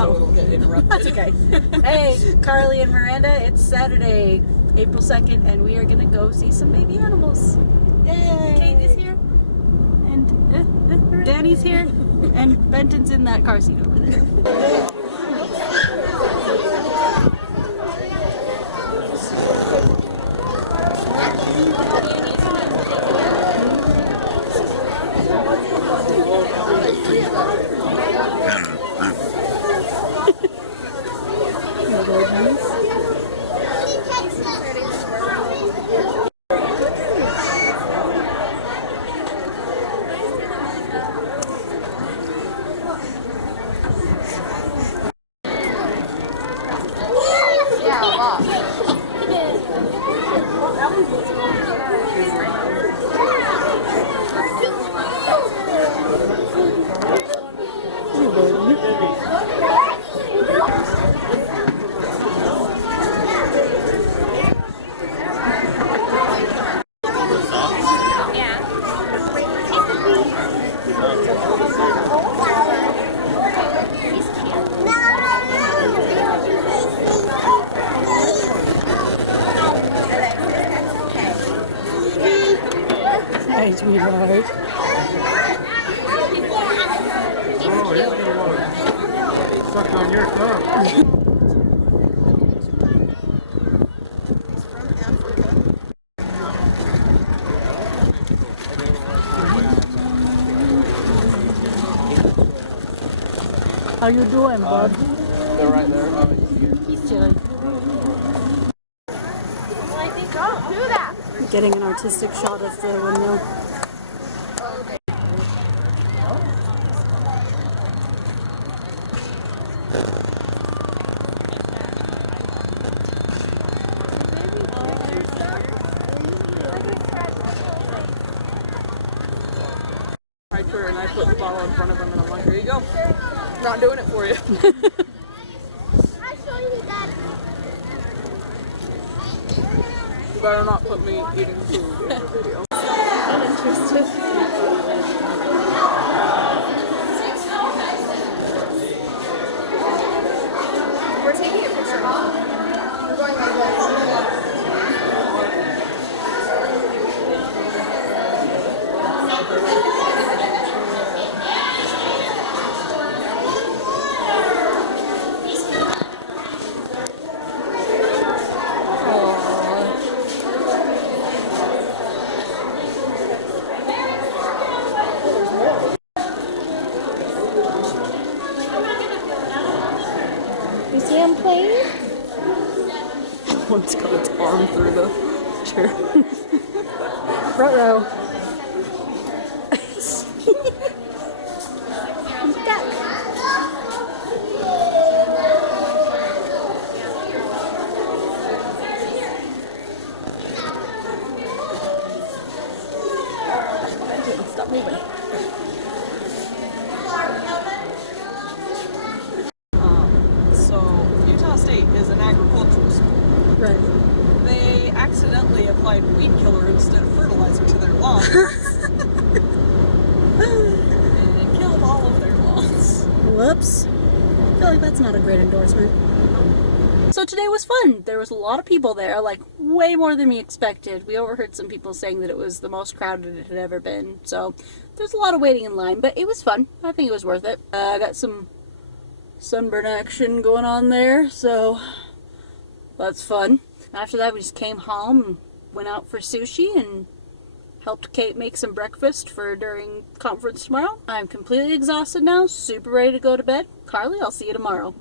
so it'll get interrupted. That's okay. Hey, Carly and Miranda, it's Saturday, April 2nd, and we are going to go see some baby animals. Yay! Kate is here, and Danny's here, and Benton's in that car seat over there. Hey, sweetheart. Oh, he's gonna want to suck on your thumb. How you doing, bud? They're right there. He's chilling. Don't do that. Getting an artistic shot of the windmill. I turn and I put the bottle in front of him and I'm like, here you go. Not doing it for you. I'll show you that. You better not put me eating food in your video. I'm interested. We're taking a picture. We're going like this. You see him playing? One's got its arm through the chair. Front row. Stop moving. So, Utah State is an agricultural school. Right. They accidentally applied weed killer instead of fertilizer to their lawns. And killed all of their lawns. Whoops. I feel like that's not a great endorsement. So today was fun. There was a lot of people there, like way more than we expected. We overheard some people saying that it was the most crowded it had ever been. So there's a lot of waiting in line, but it was fun. I think it was worth it. I got some sunburn action going on there, so that's fun. After that, we just came home and went out for sushi and helped Kate make some breakfast for during conference tomorrow. I'm completely exhausted now, super ready to go to bed. Carly, I'll see you tomorrow.